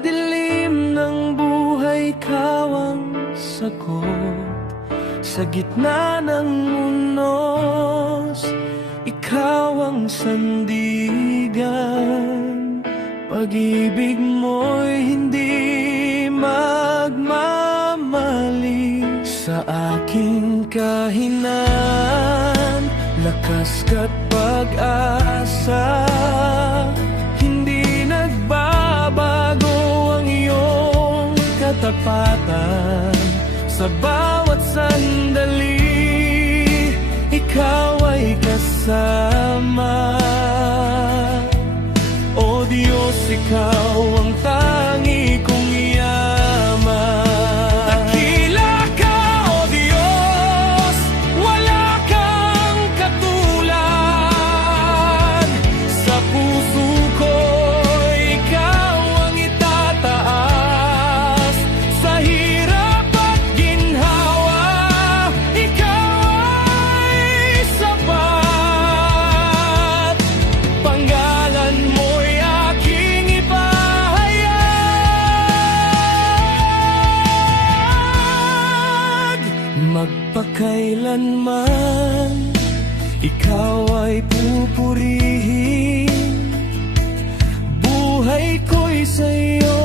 dilim ng buhay, ikaw ang sagot. Sa gitna ng unos, ikaw ang sandigan. Pag-ibig mo'y hindi magmamali sa aking kahinaan. Lakas ka't pag-asa, hindi nagbabago ang iyong katapatan. Sa bawat sandali, ikaw ay kasama. O Diyos, ikaw ang tangi kong yaman. Dakila ka, O Diyos, wala kang katulad. Sa puso ko, ikaw ang itataas. Sa hirap at ginhawa, ikaw ay sapat. Panggalan mo'y aking ipahayag. Magpakailanman, ikaw ay pupurihin. Buhay ko'y sa'yo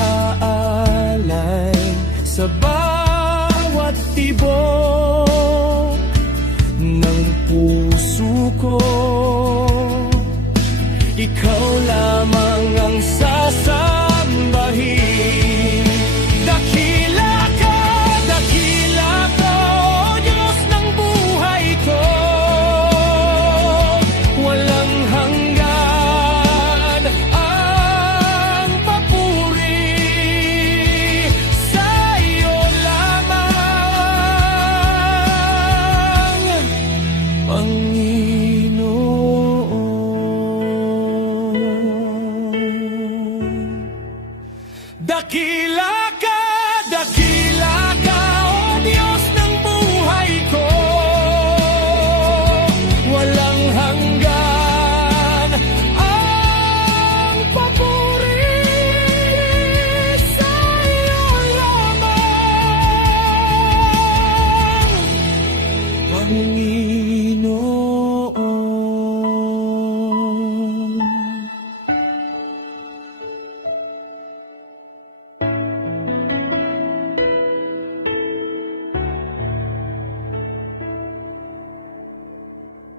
iaalay. Sa bawat tibok ng puso ko, ikaw lamang ang sasambahin. Dakila ka, O Diyos ng buhay ko. Walang hanggan ang papuri, sa iyo lamang, Panginoon. Dakila ka, dakila